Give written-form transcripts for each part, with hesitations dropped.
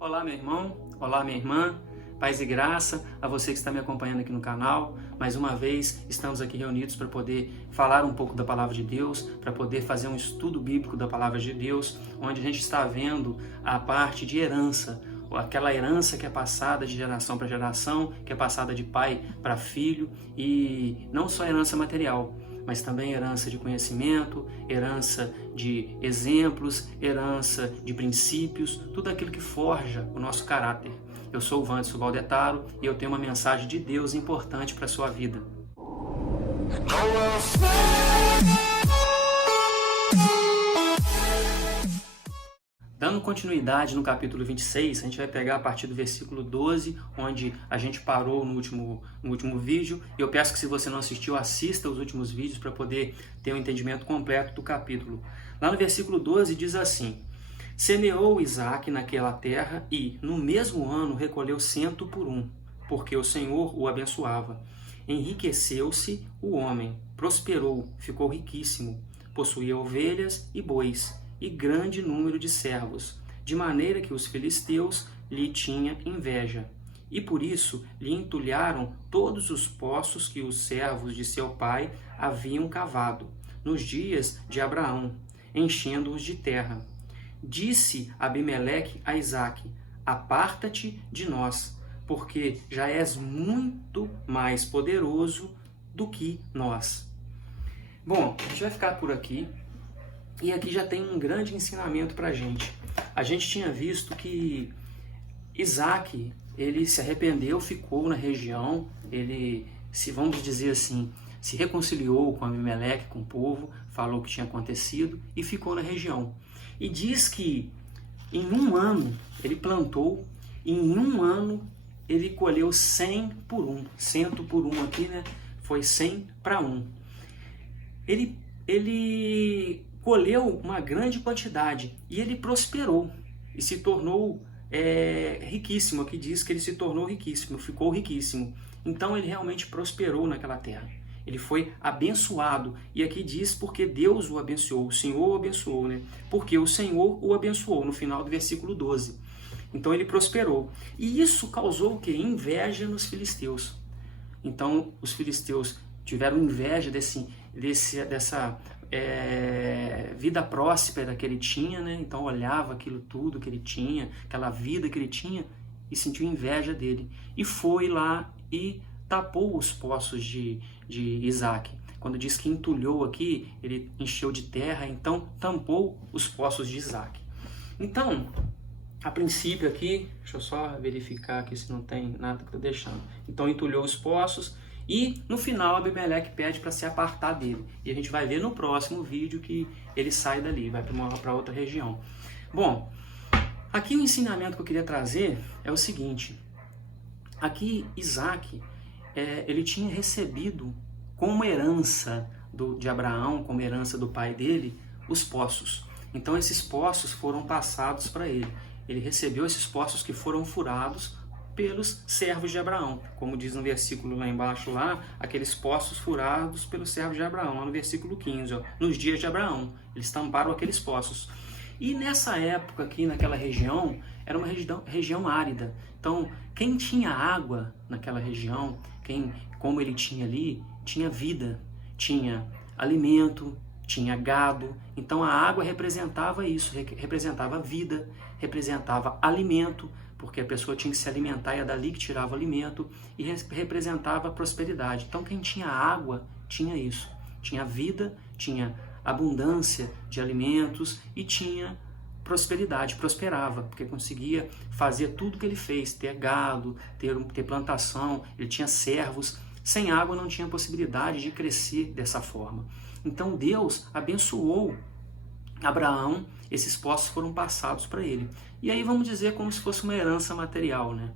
Olá, meu irmão, olá, minha irmã, paz e graça a você que está me acompanhando aqui no canal. Mais uma vez, estamos aqui reunidos para poder falar um pouco da Palavra de Deus, para poder fazer um estudo bíblico da Palavra de Deus, onde a gente está vendo a parte de herança, aquela herança que é passada de geração para geração, que é passada de pai para filho, e não só herança material, mas também herança de conhecimento, herança de exemplos, herança de princípios, tudo aquilo que forja o nosso caráter. Eu sou o Wanderson Valdetaro e eu tenho uma mensagem de Deus importante para a sua vida. Dando continuidade no capítulo 26, a gente vai pegar a partir do versículo 12, onde a gente parou no último vídeo. E eu peço que, se você não assistiu, assista os últimos vídeos para poder ter um entendimento completo do capítulo. Lá no versículo 12 diz assim: Semeou Isaque naquela terra e, no mesmo ano, recolheu 100 por um, porque o Senhor o abençoava. Enriqueceu-se o homem, prosperou, ficou riquíssimo, possuía ovelhas e bois, e grande número de servos, de maneira que os filisteus lhe tinham inveja. E por isso lhe entulharam todos os poços que os servos de seu pai haviam cavado, nos dias de Abraão, enchendo-os de terra. Disse Abimeleque a Isaque: Aparta-te de nós, porque já és muito mais poderoso do que nós. Bom, a gente vai ficar por aqui. E aqui já tem um grande ensinamento para a gente. A gente tinha visto que Isaque, ele se arrependeu, ficou na região, ele, vamos dizer assim, se reconciliou com Abimeleque, com o povo, falou o que tinha acontecido e ficou na região. E diz que em um ano ele plantou, e em um ano ele colheu 100 por um. 100 por um aqui, né? Foi 100 para 1. Ele colheu uma grande quantidade e ele prosperou e se tornou riquíssimo. Aqui diz que ele se tornou riquíssimo, ficou riquíssimo. Então ele realmente prosperou naquela terra. Ele foi abençoado. E aqui diz porque Deus o abençoou, o Senhor o abençoou, né? Porque o Senhor o abençoou, no final do versículo 12. Então ele prosperou. E isso causou o quê? Inveja nos filisteus. Então os filisteus tiveram inveja dessa vida próspera que ele tinha, né? Então olhava aquilo tudo que ele tinha, aquela vida que ele tinha, e sentiu inveja dele. E foi lá e tapou os poços de Isaque. Quando diz que entulhou aqui, ele encheu de terra, então tampou os poços de Isaque. Então, a princípio aqui, deixa eu só verificar aqui se não tem nada que estou deixando. Então entulhou os poços. E no final Abimeleque pede para se apartar dele. E a gente vai ver no próximo vídeo que ele sai dali, vai para outra região. Bom, aqui o ensinamento que eu queria trazer é o seguinte. Aqui Isaque, ele tinha recebido como herança de Abraão, como herança do pai dele, os poços. Então esses poços foram passados para ele. Ele recebeu esses poços que foram furados pelos servos de Abraão, como diz no versículo lá embaixo, aqueles poços furados pelos servos de Abraão, lá no versículo 15, nos dias de Abraão, eles tamparam aqueles poços. E nessa época aqui, naquela região, era uma região árida, então quem tinha água naquela região, como ele tinha ali, tinha vida, tinha alimento, tinha gado. Então a água representava isso, representava vida, representava alimento, porque a pessoa tinha que se alimentar e é dali que tirava o alimento, e representava prosperidade. Então quem tinha água tinha isso, tinha vida, tinha abundância de alimentos e tinha prosperidade, prosperava, porque conseguia fazer tudo que ele fez, ter gado, ter plantação, ele tinha servos. Sem água não tinha possibilidade de crescer dessa forma. Então Deus abençoou Abraão, esses poços foram passados para ele. E aí vamos dizer como se fosse uma herança material, né?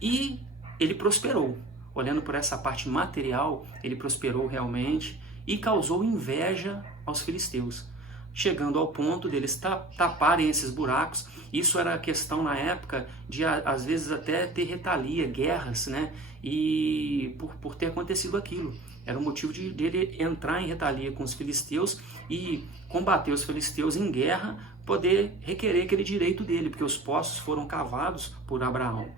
E ele prosperou. Olhando por essa parte material, ele prosperou realmente e causou inveja aos filisteus, chegando ao ponto deles taparem esses buracos. Isso era questão na época de, às vezes, até ter retalia, guerras, né? E por ter acontecido aquilo. Era o motivo de ele entrar em retalia com os filisteus e combater os filisteus em guerra poder requerer aquele direito dele, porque os poços foram cavados por Abraão.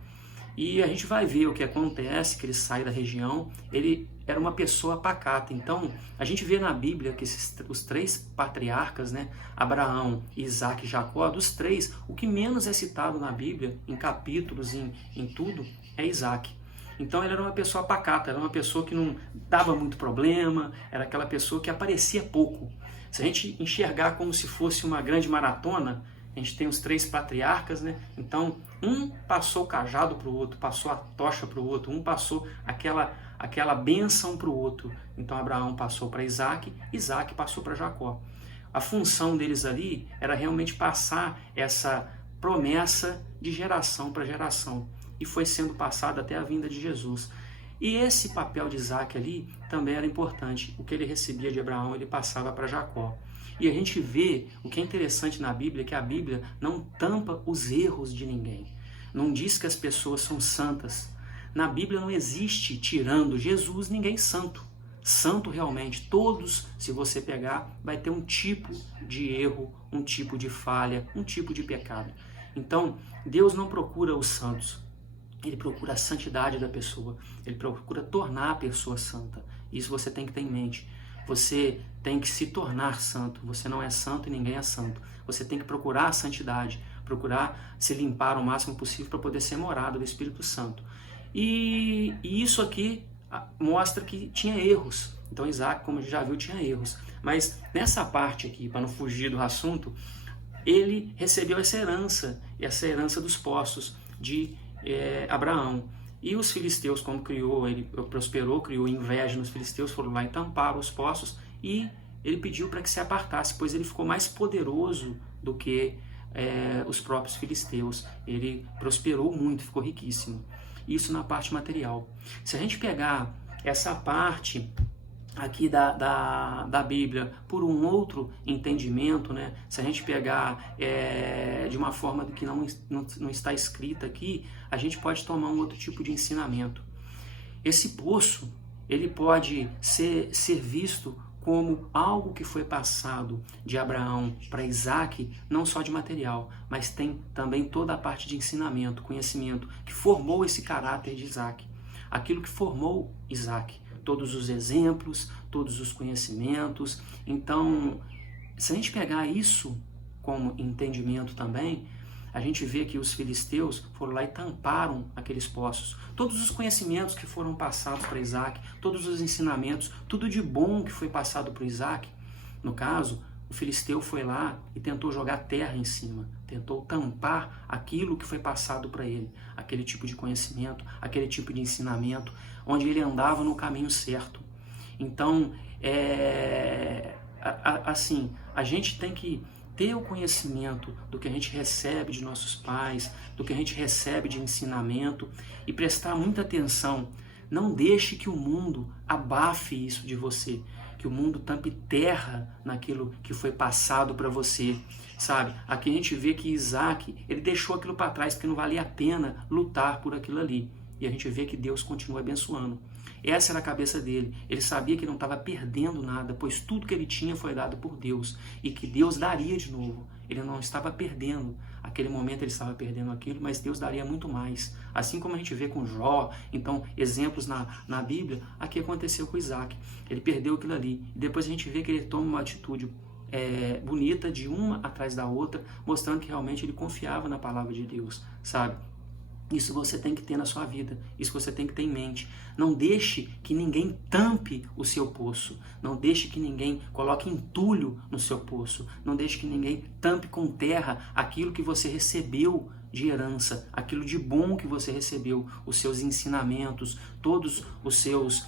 E a gente vai ver o que acontece, que ele sai da região, ele era uma pessoa pacata. Então, a gente vê na Bíblia que os três patriarcas, né, Abraão, Isaac e Jacó, dos três, o que menos é citado na Bíblia, em capítulos, em tudo, é Isaac. Então, ele era uma pessoa pacata, era uma pessoa que não dava muito problema, era aquela pessoa que aparecia pouco. Se a gente enxergar como se fosse uma grande maratona, a gente tem os três patriarcas, né? Então, um passou o cajado para o outro, passou a tocha para o outro, um passou aquela bênção para o outro. Então, Abraão passou para Isaac, Isaac passou para Jacó. A função deles ali era realmente passar essa promessa de geração para geração. E foi sendo passada até a vinda de Jesus. E esse papel de Isaac ali também era importante. O que ele recebia de Abraão, ele passava para Jacó. E a gente vê, o que é interessante na Bíblia, que a Bíblia não tampa os erros de ninguém. Não diz que as pessoas são santas. Na Bíblia não existe, tirando Jesus, ninguém santo. Santo realmente, todos, se você pegar, vai ter um tipo de erro, um tipo de falha, um tipo de pecado. Então, Deus não procura os santos. Ele procura a santidade da pessoa. Ele procura tornar a pessoa santa. Isso você tem que ter em mente. Você tem que se tornar santo. Você não é santo e ninguém é santo. Você tem que procurar a santidade, procurar se limpar o máximo possível para poder ser morada do Espírito Santo. E isso aqui mostra que tinha erros. Então Isaac, como a gente já viu, tinha erros. Mas nessa parte aqui, para não fugir do assunto, ele recebeu essa herança dos poços de Abraão. E os filisteus, como ele prosperou, criou inveja nos filisteus, foram lá e tamparam os poços, e ele pediu para que se apartasse, pois ele ficou mais poderoso do que os próprios filisteus. Ele prosperou muito, ficou riquíssimo. Isso na parte material. Se a gente pegar essa parte aqui da Bíblia por um outro entendimento, né? Se a gente pegar de uma forma que não está escrita aqui, a gente pode tomar um outro tipo de ensinamento. Esse poço, ele pode ser visto como algo que foi passado de Abraão para Isaac, não só de material, mas tem também toda a parte de ensinamento, conhecimento, que formou esse caráter de Isaac. Aquilo que formou Isaac. Todos os exemplos, todos os conhecimentos. Então, se a gente pegar isso como entendimento também, a gente vê que os filisteus foram lá e tamparam aqueles poços. Todos os conhecimentos que foram passados para Isaac, todos os ensinamentos, tudo de bom que foi passado para Isaac, no caso, o filisteu foi lá e tentou jogar terra em cima, tentou tampar aquilo que foi passado para ele, aquele tipo de conhecimento, aquele tipo de ensinamento, onde ele andava no caminho certo. Então, assim, a gente tem que ter o conhecimento do que a gente recebe de nossos pais, do que a gente recebe de ensinamento e prestar muita atenção. Não deixe que o mundo abafe isso de você, que o mundo tampe terra naquilo que foi passado para você, sabe? Aqui a gente vê que Isaac, ele deixou aquilo para trás porque não valia a pena lutar por aquilo ali. E a gente vê que Deus continua abençoando. Essa era a cabeça dele. Ele sabia que não estava perdendo nada, pois tudo que ele tinha foi dado por Deus e que Deus daria de novo. Ele não estava perdendo. Aquele momento ele estava perdendo aquilo, mas Deus daria muito mais. Assim como a gente vê com Jó, então, exemplos na Bíblia, aqui aconteceu com Isaac. Ele perdeu aquilo ali. E depois a gente vê que ele toma uma atitude bonita de uma atrás da outra, mostrando que realmente ele confiava na palavra de Deus, sabe? Isso você tem que ter na sua vida, isso você tem que ter em mente. Não deixe que ninguém tampe o seu poço, não deixe que ninguém coloque entulho no seu poço, não deixe que ninguém tampe com terra aquilo que você recebeu de herança, aquilo de bom que você recebeu, os seus ensinamentos, todos os seus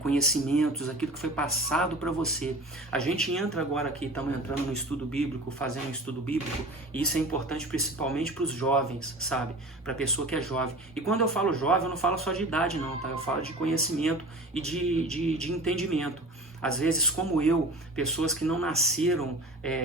conhecimentos, aquilo que foi passado para você. A gente entra agora aqui, estamos entrando no estudo bíblico, fazendo um estudo bíblico, e isso é importante principalmente para os jovens, sabe? Para a pessoa que é jovem. E quando eu falo jovem, eu não falo só de idade não, tá? Eu falo de conhecimento e de entendimento. Às vezes, como eu, pessoas que não nasceram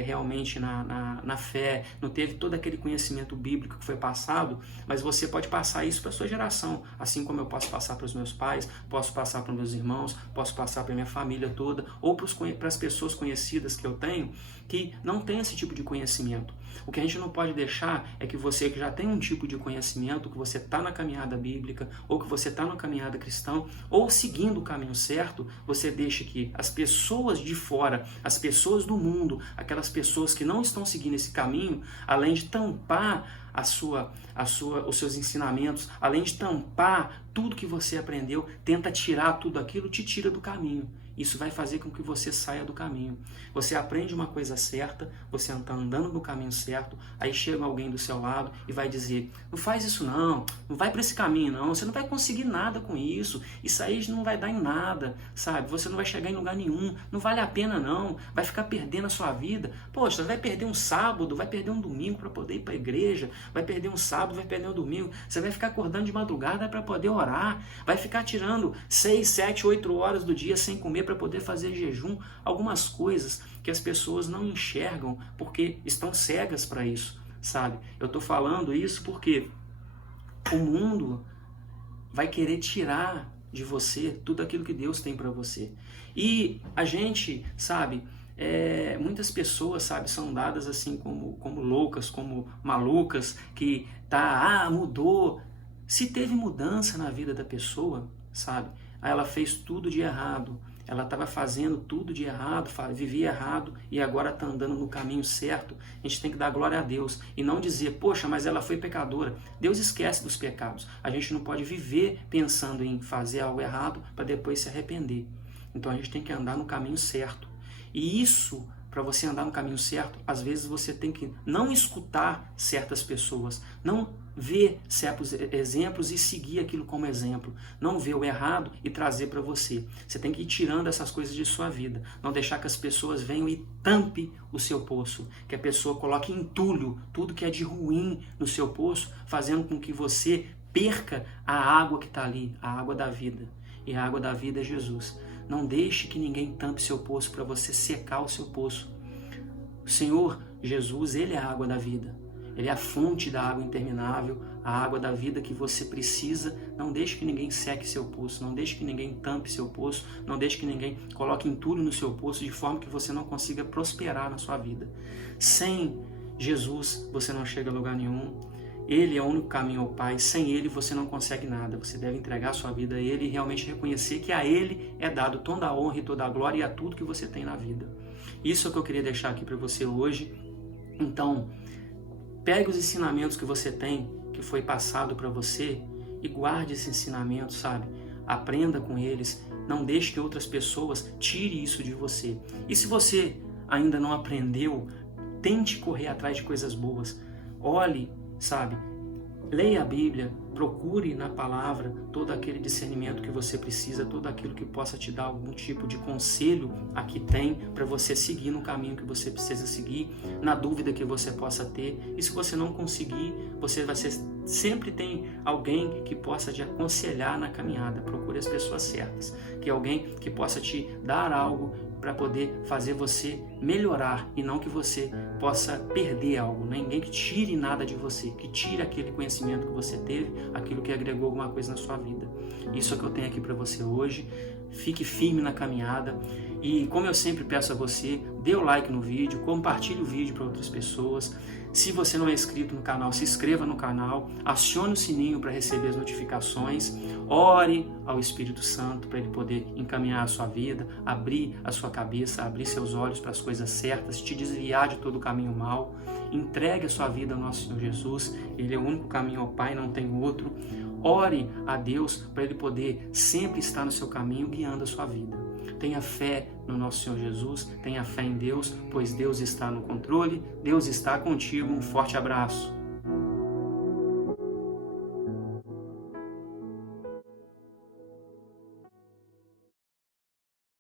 realmente na fé, não teve todo aquele conhecimento bíblico que foi passado, mas você pode passar isso para a sua geração, assim como eu posso passar para os meus pais, posso passar para os meus irmãos, posso passar para a minha família toda, ou para as pessoas conhecidas que eu tenho, que não tem esse tipo de conhecimento. O que a gente não pode deixar é que você que já tem um tipo de conhecimento, que você está na caminhada bíblica, ou que você está na caminhada cristã, ou seguindo o caminho certo, você deixa que as pessoas de fora, as pessoas do mundo, aquelas pessoas que não estão seguindo esse caminho, além de tampar os seus ensinamentos, além de tampar tudo que você aprendeu, tenta tirar tudo aquilo, te tira do caminho. Isso vai fazer com que você saia do caminho. Você aprende uma coisa certa, você está andando no caminho certo, aí chega alguém do seu lado e vai dizer, não faz isso não vai para esse caminho não, você não vai conseguir nada com isso aí não vai dar em nada, sabe? Você não vai chegar em lugar nenhum, não vale a pena não, vai ficar perdendo a sua vida. Poxa, você vai perder um sábado, vai perder um domingo para poder ir para a igreja, vai perder um sábado, vai perder um domingo, você vai ficar acordando de madrugada para poder orar, vai ficar tirando 6, 7, 8 horas do dia sem comer para poder fazer jejum, algumas coisas que as pessoas não enxergam porque estão cegas para isso, sabe? Eu estou falando isso porque o mundo vai querer tirar de você tudo aquilo que Deus tem para você. E a gente, sabe, muitas pessoas, sabe, são dadas assim como loucas, como malucas, que mudou. Se teve mudança na vida da pessoa, sabe, ela fez tudo de errado, ela estava fazendo tudo de errado, vivia errado e agora está andando no caminho certo, a gente tem que dar glória a Deus e não dizer, poxa, mas ela foi pecadora. Deus esquece dos pecados. A gente não pode viver pensando em fazer algo errado para depois se arrepender. Então a gente tem que andar no caminho certo. E isso, para você andar no caminho certo, às vezes você tem que não escutar certas pessoas, não ver certos exemplos e seguir aquilo como exemplo, não ver o errado e trazer para você. Você tem que ir tirando essas coisas de sua vida, não deixar que as pessoas venham e tampe o seu poço, que a pessoa coloque entulho tudo que é de ruim no seu poço, fazendo com que você perca a água que está ali, a água da vida. E a água da vida é Jesus. Não deixe que ninguém tampe seu poço para você secar o seu poço. O Senhor Jesus, Ele é a água da vida. Ele é a fonte da água interminável, a água da vida que você precisa. Não deixe que ninguém seque seu poço, não deixe que ninguém tampe seu poço, não deixe que ninguém coloque entulho no seu poço de forma que você não consiga prosperar na sua vida. Sem Jesus, você não chega a lugar nenhum. Ele é o único caminho ao Pai. Sem Ele você não consegue nada. Você deve entregar a sua vida a Ele e realmente reconhecer que a Ele é dado toda a honra e toda a glória e a tudo que você tem na vida. Isso é o que eu queria deixar aqui para você hoje. Então, pegue os ensinamentos que você tem, que foi passado para você, e guarde esse ensinamento, sabe? Aprenda com eles. Não deixe que outras pessoas tirem isso de você. E se você ainda não aprendeu, tente correr atrás de coisas boas. Olhe, sabe? Leia a Bíblia, procure na palavra todo aquele discernimento que você precisa, tudo aquilo que possa te dar algum tipo de conselho aqui tem para você seguir no caminho que você precisa seguir, na dúvida que você possa ter. E se você não conseguir, sempre tem alguém que possa te aconselhar na caminhada. Procure as pessoas certas, que é alguém que possa te dar algo para poder fazer você melhorar e não que você possa perder algo, né? Ninguém que tire nada de você, que tire aquele conhecimento que você teve, aquilo que agregou alguma coisa na sua vida. Isso é o que eu tenho aqui para você hoje. Fique firme na caminhada e, como eu sempre peço a você, dê o like no vídeo, compartilhe o vídeo para outras pessoas. Se você não é inscrito no canal, se inscreva no canal, acione o sininho para receber as notificações, ore ao Espírito Santo para ele poder encaminhar a sua vida, abrir a sua cabeça, abrir seus olhos para as coisas certas, te desviar de todo o caminho mau. Entregue a sua vida ao nosso Senhor Jesus, Ele é o único caminho ao Pai, não tem outro. Ore a Deus para Ele poder sempre estar no seu caminho, guiando a sua vida. Tenha fé no nosso Senhor Jesus, tenha fé em Deus, pois Deus está no controle, Deus está contigo. Um forte abraço.